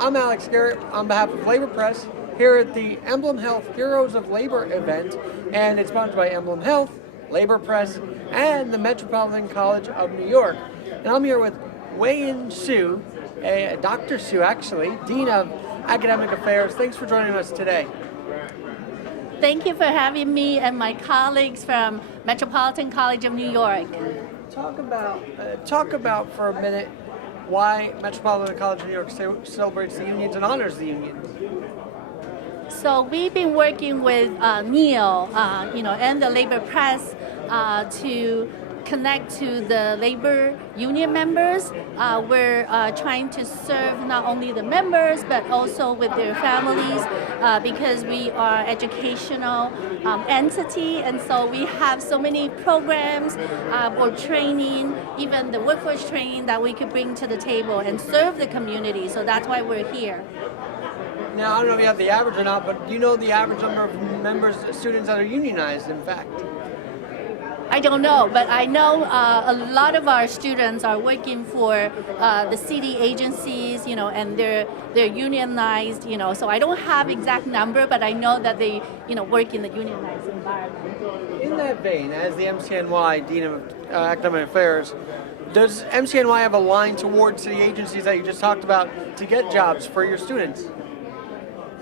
I'm Alex Garrett on behalf of LaborPress here at the Emblem Health Heroes of Labor event, and it's sponsored by Emblem Health, LaborPress, and the Metropolitan College of New York. And I'm here with Wei-In Su, Dr. Su actually, Dean of Academic Affairs. Thanks for joining us today. Thank you for having me and my colleagues from Metropolitan College of New York. Talk about for a minute why Metropolitan College of New York celebrates the unions and honors the unions. So we've been working with Neil, and the LaborPress to connect to the labor union members. We're trying to serve not only the members but also with their families because we are educational entity, and so we have so many programs or training, even the workforce training that we could bring to the table and serve the community. So that's why we're here. Now, I don't know if you have the average or not, but do you know the average number of students that are unionized, in fact? I don't know, but I know a lot of our students are working for the city agencies, and they're unionized, so I don't have exact number, but I know that they, work in the unionized environment. In that vein, as the MCNY Dean of Academic Affairs, does MCNY have a line towards city agencies that you just talked about to get jobs for your students?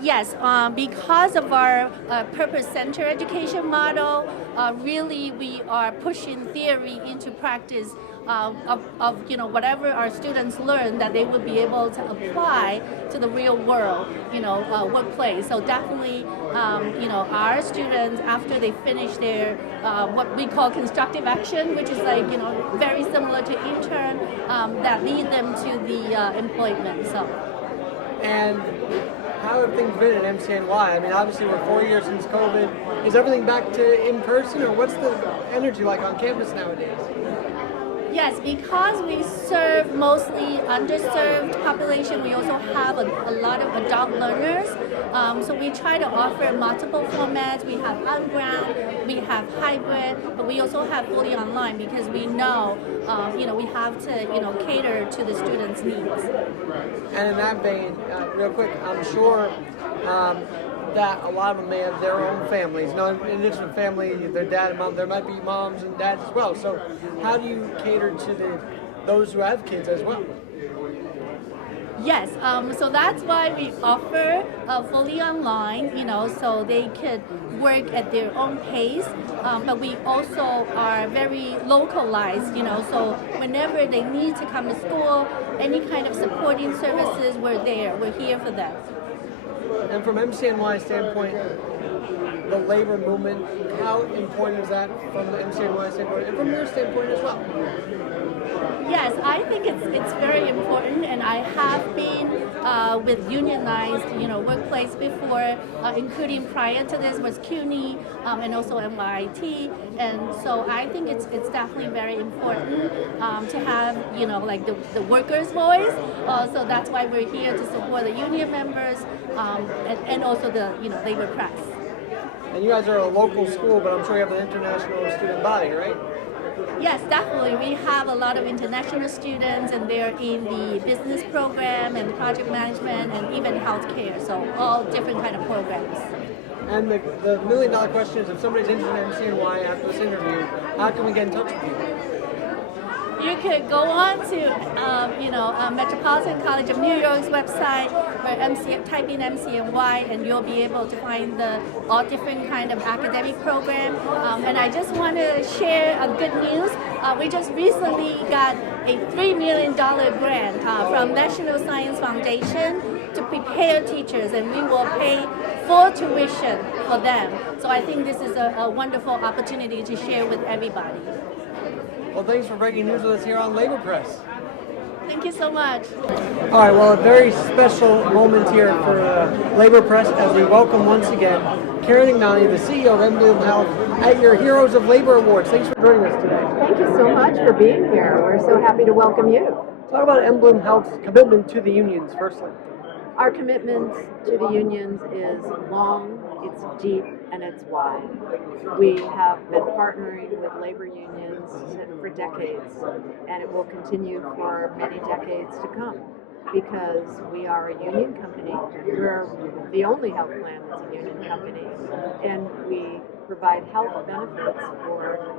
Yes, because of our purpose-centered education model, really we are pushing theory into practice of whatever our students learn, that they will be able to apply to the real world, workplace. So definitely, our students, after they finish their what we call constructive action, which is very similar to intern, that lead them to the employment. So. And how have things been at MCNY? I mean, obviously we're 4 years since COVID. Is everything back to in person, or what's the energy like on campus nowadays? Yes, because we serve mostly underserved population, we also have a lot of adult learners. So we try to offer multiple formats. We have on-ground, we have hybrid, but we also have fully online because we know, we have to, cater to the students' needs. And in that vein, real quick, I'm sure that a lot of them may have their own families. In addition to family, their dad and mom, there might be moms and dads as well. So how do you cater to those who have kids as well? Yes, so that's why we offer fully online, so they could work at their own pace, but we also are very localized, so whenever they need to come to school, any kind of supporting services, we're there, we're here for them. And from MCNY's standpoint, the labor movement, how important is that from the MCNY standpoint and from your standpoint as well? Yes, I think it's very important, and I have been with unionized, workplace before, including prior to this was CUNY and also NYIT, and so I think it's definitely very important to have, the workers' voice. So that's why we're here to support the union members and also the, LaborPress. And you guys are a local school, but I'm sure you have an international student body, right? Yes, definitely. We have a lot of international students, and they're in the business program and project management and even healthcare, so all different kind of programs. And the million-dollar question is, if somebody's interested in MCNY after this interview, how can we get in touch with you? You could go on to, Metropolitan College of New York's website, where type in MCNY, and you'll be able to find all different kind of academic program. And I just want to share a good news. We just recently got a $3 million grant from National Science Foundation to prepare teachers, and we will pay full tuition for them. So I think this is a wonderful opportunity to share with everybody. Well, thanks for breaking news with us here on LaborPress. Thank you so much. All right, well, a very special moment here for LaborPress as we welcome once again Karen Ignani, the CEO of Emblem Health, at your Heroes of Labor Awards. Thanks for joining us today. Thank you so much for being here. We're so happy to welcome you. Talk about Emblem Health's commitment to the unions, firstly. Our commitment to the unions is long, it's deep, and it's wide. We have been partnering with labor unions for decades, and it will continue for many decades to come. because we are a union company. We're the only health plan that's a union company, and we provide health benefits for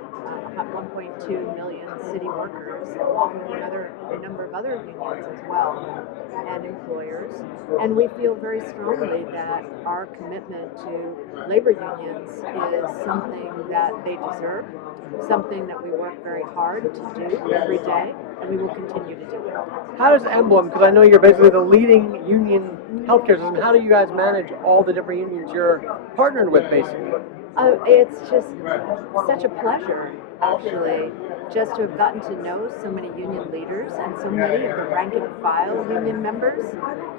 1.2 million city workers, along with a number of other unions as well, and employers. And we feel very strongly that our commitment to labor unions is something that they deserve, something that we work very hard to do every day, and we will continue to do it. How does Emblem, because I know you're basically the leading union healthcare system, how do you guys manage all the different unions you're partnered with, basically? It's just such a pleasure, actually, just to have gotten to know so many union leaders and so many of the rank and file union members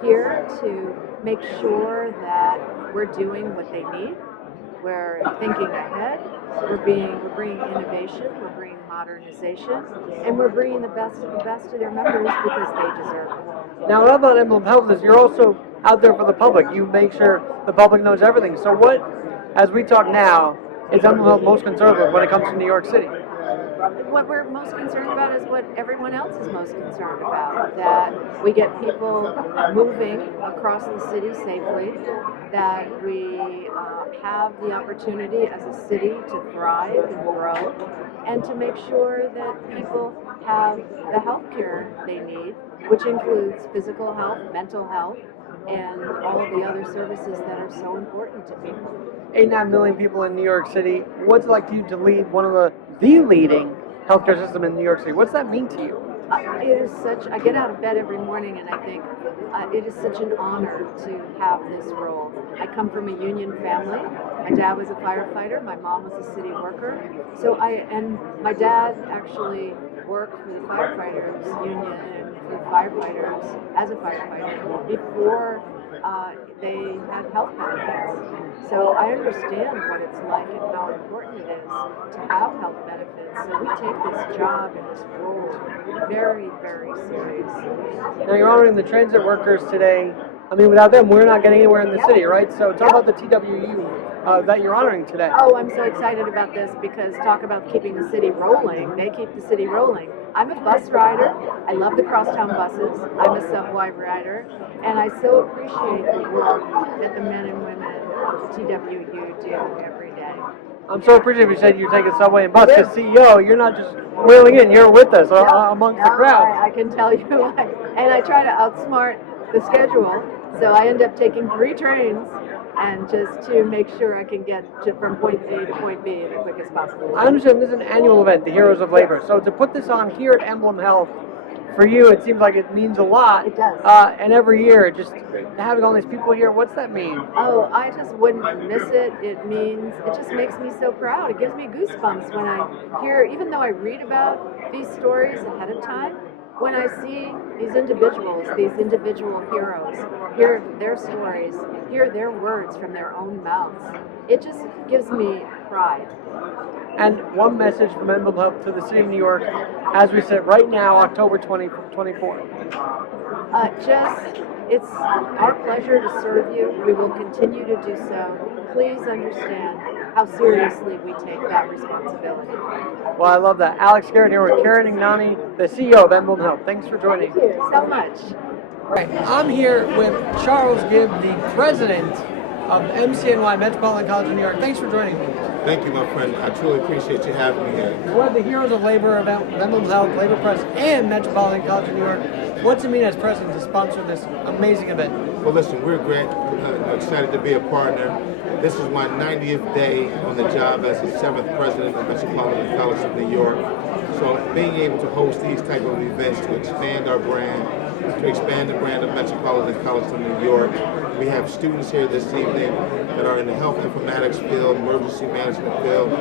here to make sure that we're doing what they need. We're thinking ahead. We're bringing innovation. We're bringing modernization, and we're bringing the best of their members because they deserve it. Now, what about Emblem Health is you're also out there for the public. You make sure the public knows everything. So what, as we talk now, is Emblem Health most concerned with when it comes to New York City? What we're most concerned about is what everyone else is most concerned about, that we get people moving across the city safely, that we have the opportunity as a city to thrive and grow, and to make sure that people have the health care they need, which includes physical health, mental health, and all of the other services that are so important to people. 8.5 million people in New York City. What's it like to you to lead one of the leading healthcare system in New York City? What's that mean to you? It is I get out of bed every morning and I think it is such an honor to have this role. I come from a union family. My dad was a firefighter. My mom was a city worker. And my dad actually worked for the firefighters union and for firefighters as a firefighter before they had health benefits. So I understand what it's like and how important it is to have health benefits. So we take this job and this role very, very seriously. Now, you're honoring the transit workers today. I mean, without them, we're not getting anywhere in the city, right? So talk about the TWU that you're honoring today. Oh, I'm so excited about this because talk about keeping the city rolling. They keep the city rolling. I'm a bus rider. I love the crosstown buses. I'm a subway rider. And I so appreciate the work that the men and women of TWU do every day. I'm so appreciative you said you take a subway and bus, because CEO, you're not just wheeling in, you're with us amongst the crowd. I can tell you. And I try to outsmart the schedule, so I end up taking 3 trains and just to make sure I can get from point A to point B the quickest possible. I understand this is an annual event, the Heroes of Labor. So to put this on here at Emblem Health, for you, it seems like it means a lot. It does. And every year, just having all these people here, what's that mean? Oh, I just wouldn't miss it. It just makes me so proud. It gives me goosebumps when I hear, even though I read about these stories ahead of time, when I see these individuals, these individual heroes, hear their stories, hear their words from their own mouths, it just gives me pride. And one message from Emblem Health to the City of New York, as we sit right now, October 2024. It's our pleasure to serve you. We will continue to do so. Please understand how seriously we take that responsibility. Well, I love that. Alex Garrett here with Karen Ignani, the CEO of Emblem Health. Thanks for joining. Thank you so much. Right. I'm here with Charles Gibb, the president of MCNY, Metropolitan College of New York. Thanks for joining me. Thank you, my friend. I truly appreciate you having me here. One of the Heroes of Labor event with Emblem Health, LaborPress, and Metropolitan College of New York. What's it mean as president to sponsor this amazing event? Well, listen, we're great. Excited to be a partner. This is my 90th day on the job as the 7th president of Metropolitan College of New York. So being able to host these type of events to expand our brand, to expand the brand of Metropolitan College of New York. We have students here this evening that are in the health informatics field, emergency management field,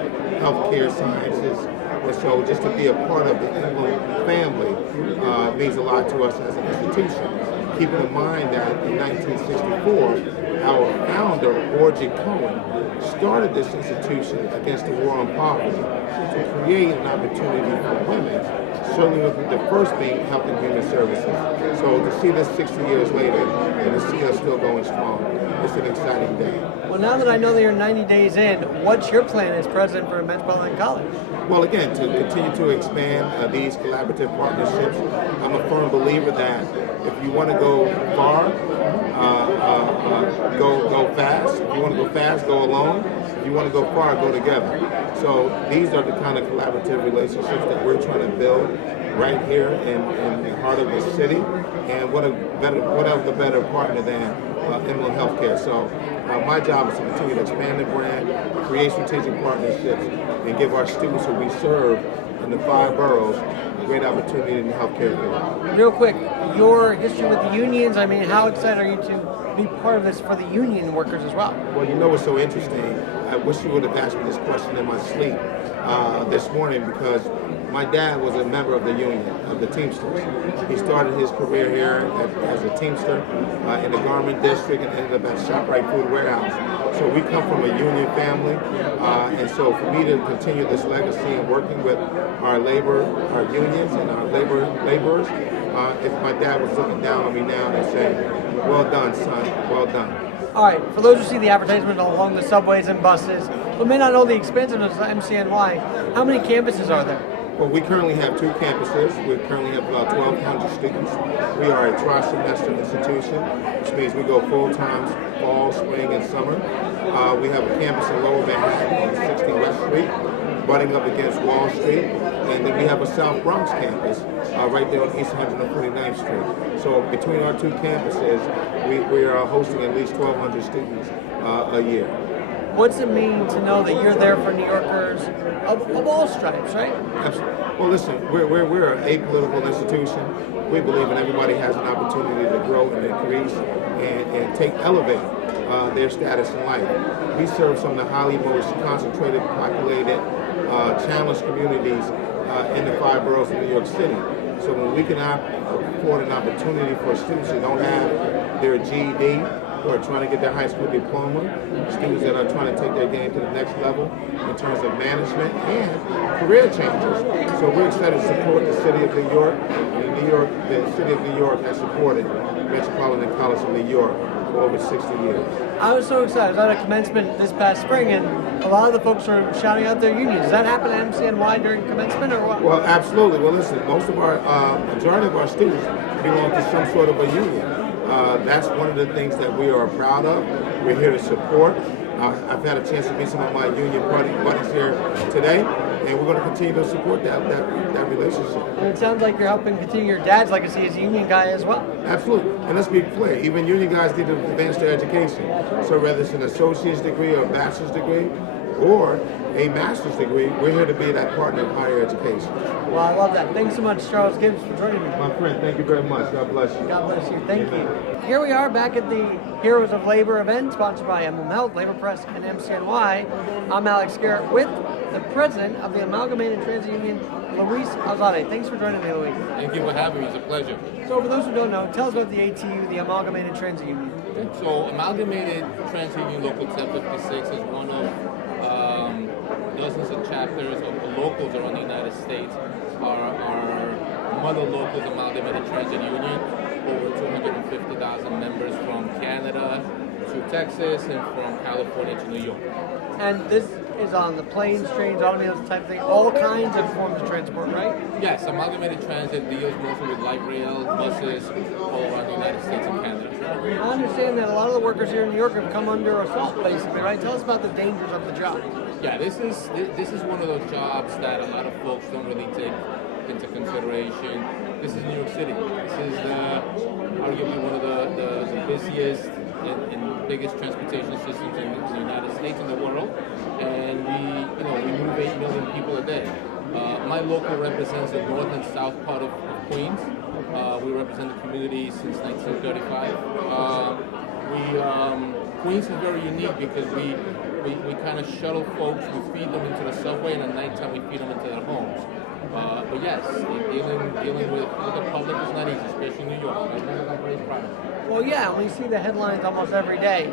healthcare sciences. And so just to be a part of the Emblem family means a lot to us as an institution. Keeping in mind that in 1964, our founder, Orgy Cohen, started this institution against the war on poverty to create an opportunity for women, certainly with the first being Health and Human Services. So to see this 60 years later and to see us still going strong, it's an exciting day. Well, now that I know that you're 90 days in, what's your plan as president for Metropolitan College? Well, again, to continue to expand these collaborative partnerships, I'm a firm believer that if you want to go far, go fast. If you want to go fast, go alone. If you want to go far, go together. So these are the kind of collaborative relationships that we're trying to build right here in the heart of the city. And what other better partner than Emblem Healthcare? So my job is to continue to expand the brand, create strategic partnerships, and give our students who we serve in the 5 boroughs a great opportunity in the healthcare field. Real quick, your history with the unions, I mean, how excited are you to be part of this for the union workers as well? Well, you know what's so interesting? I wish you would have asked me this question in my sleep this morning, because my dad was a member of the union, of the Teamsters. He started his career here as a Teamster in the Garment District and ended up at ShopRite Food Warehouse. So we come from a union family, and so for me to continue this legacy and working with our unions and our laborers, if my dad was looking down on me now and saying, "Well done, son, well done." All right, for those who see the advertisement along the subways and buses, but may not know the expansiveness of MCNY, how many campuses are there? Well, we currently have 2 campuses. We currently have about 1,200 students. We are a tri-semester institution, which means we go full-time fall, spring, and summer. We have a campus in Lower Manhattan on 60 West Street, butting up against Wall Street. And then we have a South Bronx campus right there on East 149th Street. So between our 2 campuses, we are hosting at least 1,200 students a year. What's it mean to know that you're there for New Yorkers of all stripes, right? Absolutely. Well, listen, we're an apolitical institution. We believe in everybody has an opportunity to grow and increase and elevate their status in life. We serve some of the most concentrated, populated, challenged communities in the 5 boroughs of New York City. So when we can afford an opportunity for students who don't have their GED, who are trying to get their high school diploma, students that are trying to take their game to the next level in terms of management and career changes. So we're excited to support the city of New York. The city of New York has supported Metropolitan College of New York for over 60 years. I was so excited. I was at a commencement this past spring, and a lot of the folks were shouting out their unions. Does that happen at MCNY during commencement, or what? Well, absolutely. Well, listen, majority of our students belong to some sort of a union. That's one of the things that we are proud of. We're here to support. I've had a chance to meet some of my union buddies here today, and we're going to continue to support that relationship. And it sounds like you're helping continue your dad's legacy as a union guy as well. Absolutely. And let's be clear, even union guys need to advance their education. So whether it's an associate's degree or a bachelor's degree or a master's degree, we're here to be that partner of higher education. Well, I love that. Thanks so much, Charles Gibbs, for joining me. My friend, thank you very much. God bless you. God bless you. Thank you. Here we are back at the Heroes of Labor event, sponsored by Emblem Health, LaborPress, and MCNY. I'm Alex Garrett with the president of the Amalgamated Transit Union, Luis Alzade. Thanks for joining me, Luis. Thank you for having me. It's a pleasure. So for those who don't know, tell us about the ATU, the Amalgamated Transit Union. So Amalgamated Transit Union Local 1056 is one of dozens of chapters of locals around the United States. Our mother locals Amalgamated Transit Union, over 250,000 members from Canada to Texas and from California to New York. And this is on the planes, trains, automobiles, type of thing, all kinds of forms of transport, right? Yes, Amalgamated Transit deals mostly with light rail, buses, all around the United States and Canada. I understand that a lot of the workers here in New York have come under assault, basically, right? Tell us about the dangers of the job. Yeah, this is one of those jobs that a lot of folks don't really take into consideration. This is New York City. This is arguably one of the busiest and biggest transportation systems in the United States and the world. And we move 8 million people a day. My local represents the north and south part of Queens. We represent the community since 1935. Queens is very unique because we kind of shuttle folks, we feed them into the subway, and at nighttime we feed them into their homes. But yes, dealing with the public is not easy, especially in New York. I'm very proud of it. Well, yeah, we see the headlines almost every day.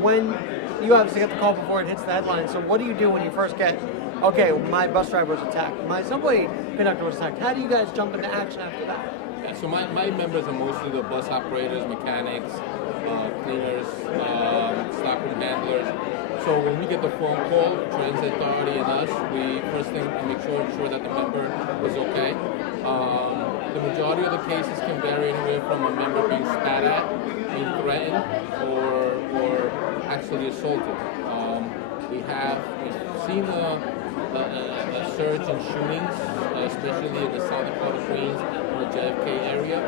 When you obviously get the call before it hits the headlines, so what do you do when you first get, okay, my bus driver was attacked, my subway conductor was attacked? How do you guys jump into action after that? Yeah, so my members are mostly the bus operators, mechanics, cleaners, stockroom handlers. So when we get the phone call, Transit Authority and us, we first thing we make sure that the member is okay. The majority of the cases can vary anywhere from a member being spat at, being threatened, or actually assaulted. We've seen a surge in shootings, especially in the southern part of Queens, in the JFK area.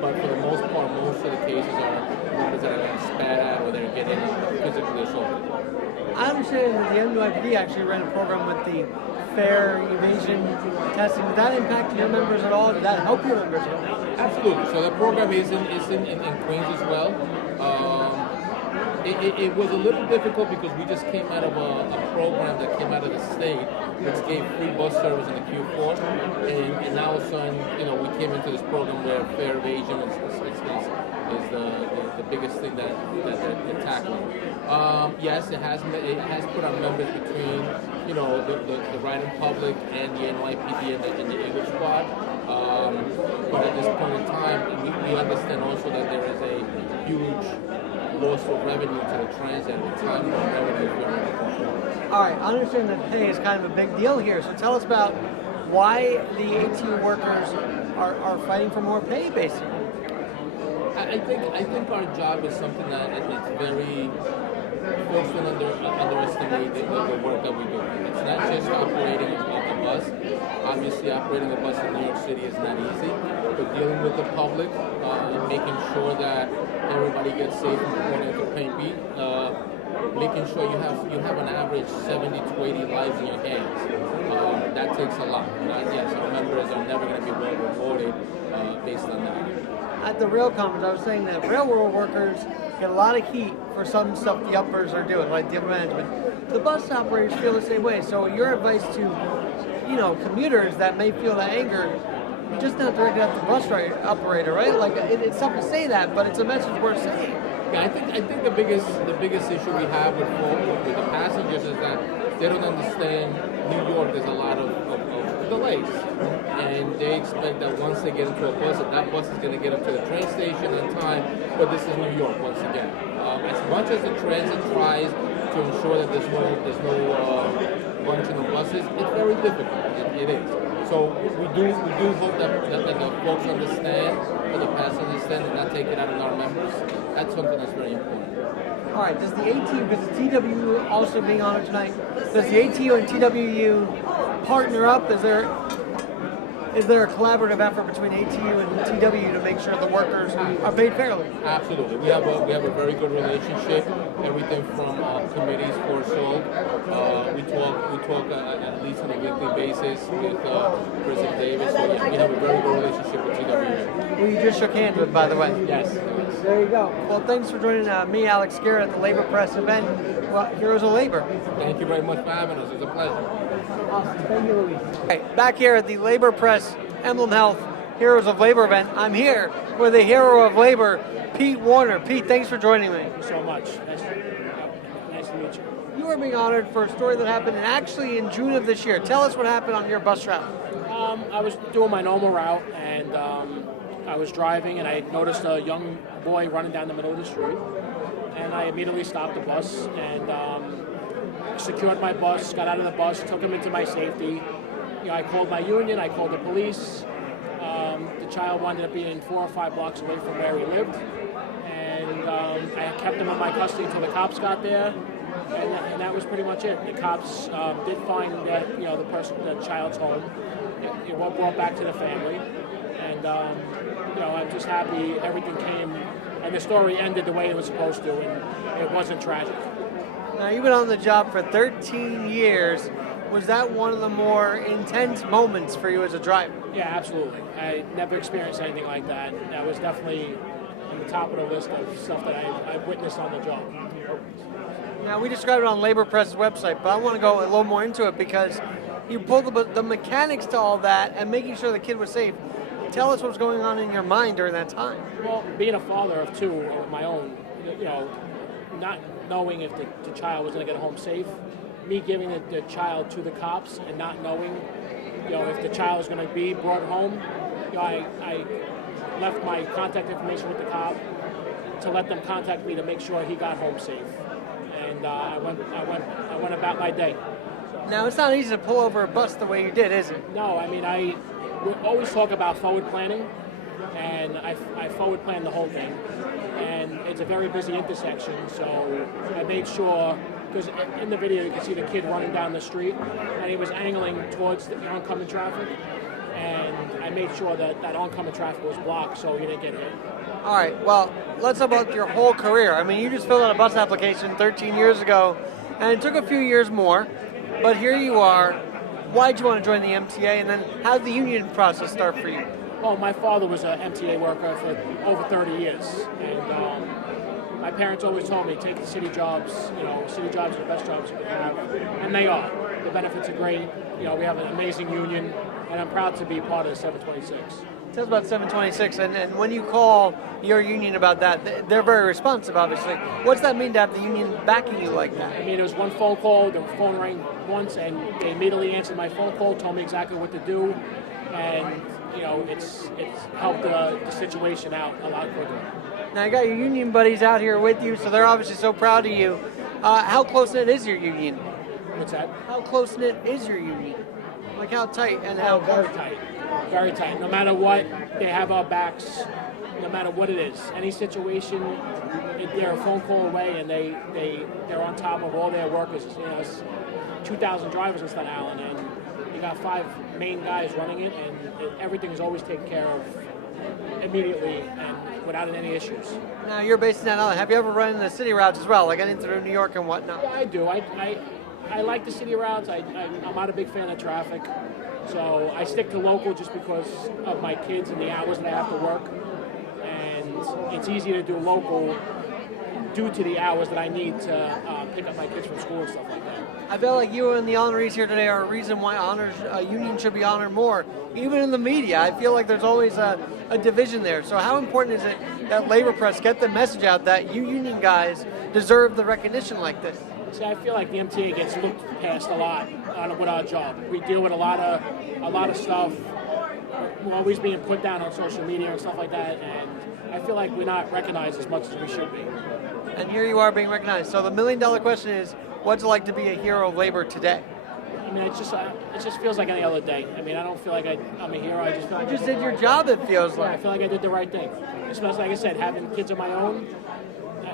But for the most part, most of the cases are members that are getting spat at or they're getting physically assaulted. I understand that the NYPD actually ran a program with the fare evasion testing. Did that impact your members at all? Did that help your members at all? Absolutely. So the program is in Queens as well. It was a little difficult because we just came out of a program that came out of the state, which gave free bus service in the Q4, and now all of a sudden, we came into this program where fare evasion is the biggest thing that they're tackling. Yes, it has put our members between, the riding public and the NYPD and the Eagle Squad. But at this point in time, we understand also that there is a huge loss of revenue to the transit. The time of revenue is very important. All right, I understand that pay is kind of a big deal here. So tell us about why the ATU workers are fighting for more pay, basically. I think our job is something that it's very folks don't underestimate the work that we do. It's not just operating a bus. Obviously, operating a bus in New York City is not easy, but dealing with the public and making sure that everybody gets safe from point A to point B, making sure you have an average 70 to 80 lives in your hands. That takes a lot. Yes, our members are never going to be well rewarded based on that. At the rail conference, I was saying that railroad workers get a lot of heat for some stuff the uppers are doing, like deal management. The bus operators feel the same way. So your advice to, commuters that may feel that anger, just not directed at the bus operator, right? Like it's tough to say that, but it's a message worth saying. Yeah, I think the biggest issue we have with the passengers is that they don't understand New York. There's a lot of delays, and they expect that once they get into a bus, that bus is going to get them to the train station in time. But this is New York once again. As much as the transit tries to ensure that there's no bunching of buses, it's very difficult. It is. So we do hope that the folks understand, that the passengers understand, and not take it out on our members. That's something that's very important. All right, does the ATU, because the TWU also being honored tonight, does the ATU and TWU partner up? Is there a collaborative effort between ATU and TWU to make sure the workers are paid fairly? Absolutely. We have a very good relationship. Everything from committees for sold. We talk at least on a weekly basis with President Davis. So we have a very good relationship with TWU. Who you just shook hands with, by the way. Yes. There you go. Well, thanks for joining me, Alex Garrett, at the LaborPress event, Heroes of Labor. Thank you very much for having us. It was a pleasure. Awesome. Thank you, Luis. Okay, back here at the LaborPress Emblem Health Heroes of Labor event, I'm here with the hero of labor, Pete Warner. Pete, thanks for joining me. Thank you so much. Nice to meet you. You are being honored for a story that happened actually in June of this year. Tell us what happened on your bus route. I was doing my normal route, and I was driving, and I noticed a young boy running down the middle of the street, and I immediately stopped the bus and secured my bus, got out of the bus, took him into my safety. I called my union, I called the police. The child wound up being 4 or 5 blocks away from where he lived, and I kept him in my custody until the cops got there, and that was pretty much it. The cops did find that the child's home. It was brought back to the family, and I'm just happy everything came, and the story ended the way it was supposed to, and it wasn't tragic. Now, you've been on the job for 13 years. Was that one of the more intense moments for you as a driver? Yeah, absolutely. I never experienced anything like that. That was definitely on the top of the list of stuff that I witnessed on the job. Now, we described it on LaborPress's website, but I want to go a little more into it because you pulled the mechanics to all that and making sure the kid was safe. Tell us what was going on in your mind during that time. Well, being a father of two of my own, not knowing if the child was going to get home safe, me giving the child to the cops and not knowing, if the child was going to be brought home, I left my contact information with the cop to let them contact me to make sure he got home safe. And I went about my day. Now, it's not easy to pull over a bus the way you did, is it? No, we always talk about forward planning, and I forward planned the whole thing. And it's a very busy intersection, so I made sure, because in the video you can see the kid running down the street, and he was angling towards the oncoming traffic, and I made sure that oncoming traffic was blocked so he didn't get hit. All right, well, let's talk about your whole career. I mean, you just filled out a bus application 13 years ago, and it took a few years more, but here you are. Why'd you want to join the MTA, and then how did the union process start for you? Oh, my father was an MTA worker for over 30 years, and my parents always told me, take the city jobs, city jobs are the best jobs you can have, and they are. The benefits are great, we have an amazing union, and I'm proud to be part of 726. Tell us about 726, and when you call your union about that, they're very responsive, obviously. What's that mean to have the union backing you like that? I mean, it was one phone call, the phone rang once, and they immediately answered my phone call, told me exactly what to do, and it's helped the situation out a lot quicker. Now, you got your union buddies out here with you, so they're obviously so proud of you. How close-knit is your union? What's that? How close-knit is your union? Like how tight and how... Very tight. Very tight. No matter what, they have our backs, no matter what it is. Any situation, they're a phone call away, and they're on top of all their workers. It's 2,000 drivers in Staten Island, and you got 5 main guys running it, and everything is always taken care of immediately and without any issues. Now, you're based in Staten Island. Have you ever run the city routes as well, like getting through New York and whatnot? Yeah, I do. I like the city routes. I'm not a big fan of traffic. So I stick to local just because of my kids and the hours that I have to work. And it's easy to do local due to the hours that I need to pick up my kids from school and stuff like that. I feel like you and the honorees here today are a reason why union should be honored more. Even in the media, I feel like there's always a division there. So how important is it that LaborPress get the message out that you union guys deserve the recognition like this? See, I feel like the MTA gets looked past a lot with our job. We deal with a lot of stuff. We're always being put down on social media and stuff like that, and I feel like we're not recognized as much as we should be. And here you are being recognized. So the $1 million question is, what's it like to be a hero of labor today? I mean, it just feels like any other day. I mean, I don't feel like I'm a hero. I just feel like You just did your job, it feels I like. feel like I did the right thing. Especially, like I said, having kids of my own.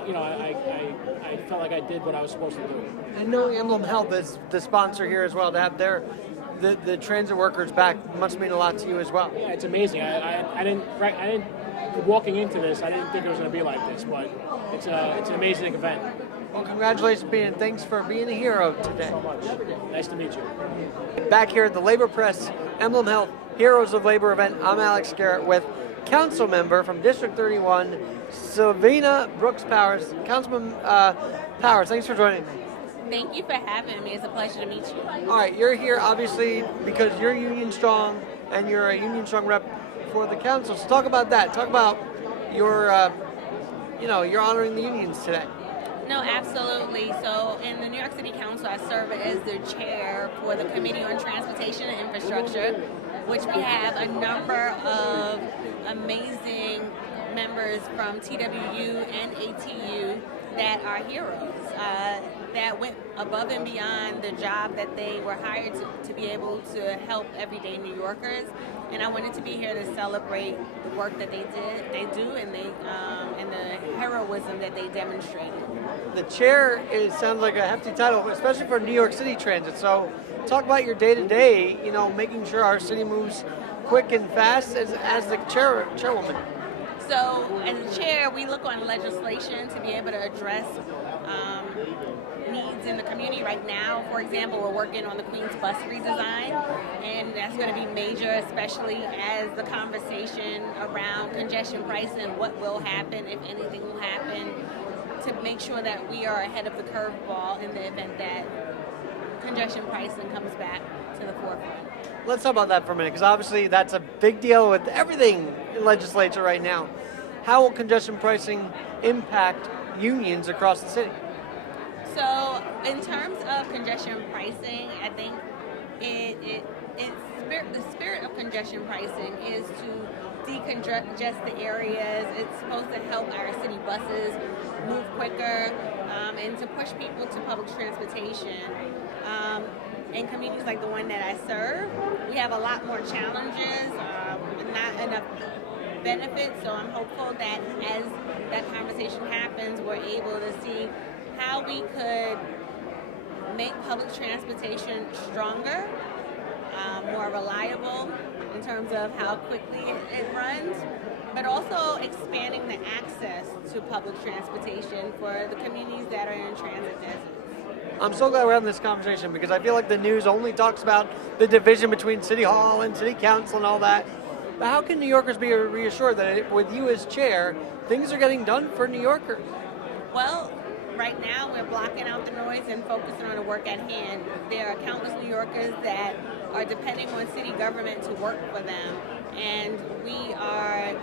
I felt like I did what I was supposed to do. And knowing Emblem Health is the sponsor here as well, to have the transit workers back must mean a lot to you as well. Yeah, it's amazing. I didn't walking into this, I didn't think it was going to be like this, but it's an amazing event. Well, congratulations, and thanks for being a hero today. So much. Nice to meet you. Back here at the LaborPress Emblem Health Heroes of Labor event, I'm Alex Garrett with council member from District 31, Sylvina Brooks Powers. Councilman Powers, thanks for joining me. Thank you for having me. It's a pleasure to meet you. All right, you're here obviously because you're union strong and you're a union strong rep for the council. So talk about that. Talk about your, you're honoring the unions today. No, absolutely. So in the New York City Council, I serve as the chair for the Committee on Transportation and Infrastructure, which we have a number of amazing members from TWU and ATU that are heroes, that went above and beyond the job that they were hired to be able to help everyday New Yorkers. And I wanted to be here to celebrate the work that they do, and the heroism that they demonstrated. The chair sounds like a hefty title, especially for New York City Transit. So talk about your day-to-day, making sure our city moves quick and fast as the chairwoman. So as a chair, we look on legislation to be able to address needs in the community. Right now, for example, we're working on the Queens bus redesign, and that's going to be major, especially as the conversation around congestion pricing and what will happen, if anything will happen, to make sure that we are ahead of the curveball in the event that congestion pricing comes back to the forefront. Let's talk about that for a minute, because obviously that's a big deal with everything in legislature right now. How will congestion pricing impact unions across the city? So, in terms of congestion pricing, I think the spirit of congestion pricing is to decongest the areas. It's supposed to help our city buses move quicker and to push people to public transportation. In communities like the one that I serve, we have a lot more challenges, not enough benefits. So I'm hopeful that as that conversation happens, we're able to see how we could make public transportation stronger, more reliable in terms of how quickly it runs, but also expanding the access to public transportation for the communities that are in transit deserts. I'm so glad we're having this conversation, because I feel like the news only talks about the division between City Hall and City Council and all that. But how can New Yorkers be reassured that with you as chair, things are getting done for New Yorkers? Well, right now we're blocking out the noise and focusing on the work at hand. There are countless New Yorkers that are depending on city government to work for them, and we are,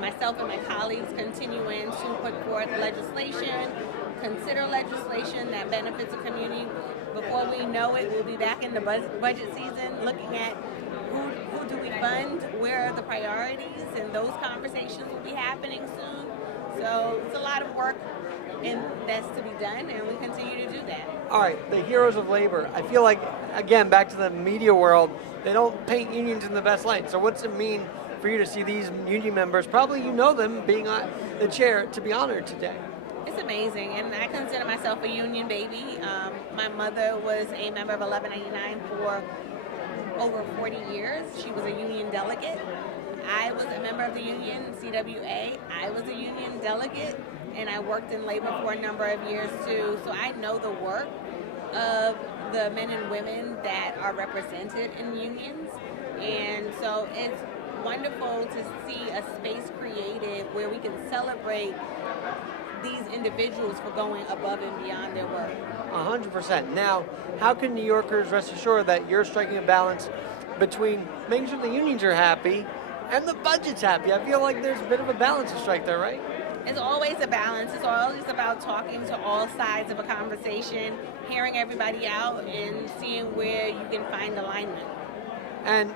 myself and my colleagues, continuing to put forth legislation, consider legislation that benefits the community. Before we know it, we'll be back in the budget season looking at who do we fund, where are the priorities, and those conversations will be happening soon. So it's a lot of work and that's to be done, and we continue to do that. All right, the heroes of labor. I feel like, again, back to the media world, they don't paint unions in the best light. So what's it mean for you to see these union members, probably you know them, being the chair, to be honored today? It's amazing, and I consider myself a union baby. My mother was a member of 1199 for over 40 years. She was a union delegate. I was a member of the union, CWA. I was a union delegate, and I worked in labor for a number of years too. So I know the work of the men and women that are represented in unions. And so it's wonderful to see a space created where we can celebrate these individuals for going above and beyond their work. 100%. Now, how can New Yorkers rest assured that you're striking a balance between making sure the unions are happy and the budget's happy? I feel like there's a bit of a balance to strike there, right? It's always a balance. It's always about talking to all sides of a conversation, hearing everybody out, and seeing where you can find alignment. And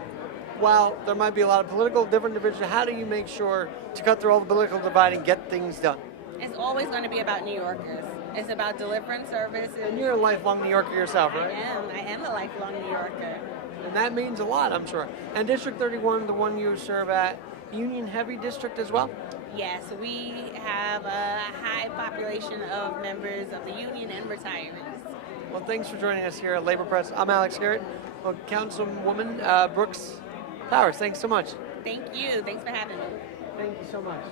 while there might be a lot of different divisions, how do you make sure to cut through all the political divide and get things done? It's always going to be about New Yorkers. It's about delivering service. And you're a lifelong New Yorker yourself, right? I am a lifelong New Yorker. And that means a lot, I'm sure. And District 31, the one you serve at, union heavy district as well? Yes, we have a high population of members of the union and retirees. Well, thanks for joining us here at LaborPress. I'm Alex Garrett. Well, Councilwoman Brooks Powers, thanks so much. Thank you. Thanks for having me. Thank you so much.